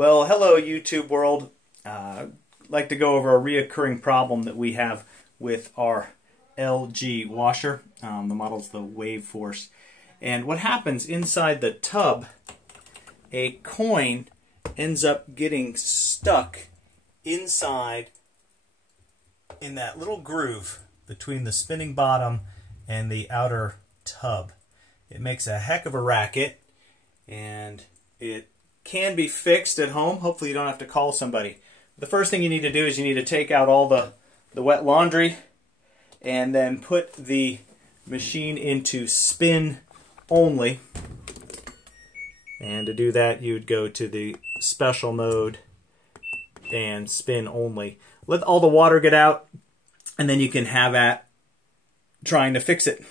Well, hello YouTube world. I'd like to go over a reoccurring problem that we have with our LG washer. The model's the Wave Force. And what happens inside the tub, a coin ends up getting stuck inside in that little groove between the spinning bottom and the outer tub. It makes a heck of a racket, and it can be fixed at home. Hopefully you don't have to call somebody. The first thing you need to do is you need to take out all the wet laundry and then put the machine into spin only. And to do that, you would go to the special mode and spin only. Let all the water get out, and then you can have at trying to fix it.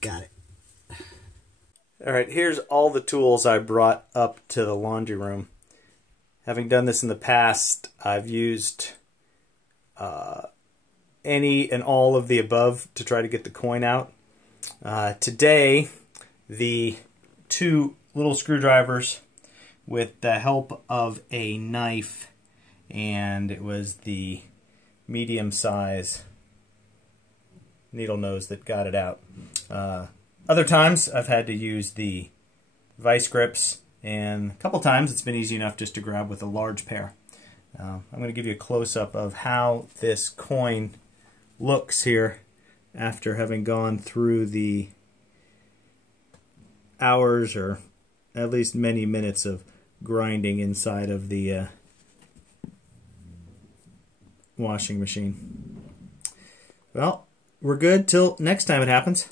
Got it. Alright, here's all the tools I brought up to the laundry room. Having done this in the past, I've used any and all of the above to try to get the coin out. Today, the two little screwdrivers with the help of a knife, and it was the medium size needle nose that got it out. Other times I've had to use the vice grips, and a couple times it's been easy enough just to grab with a large pair. I'm going to give you a close-up of how this coin looks here after having gone through the hours, or at least many minutes, of grinding inside of the washing machine. Well, we're good till next time it happens.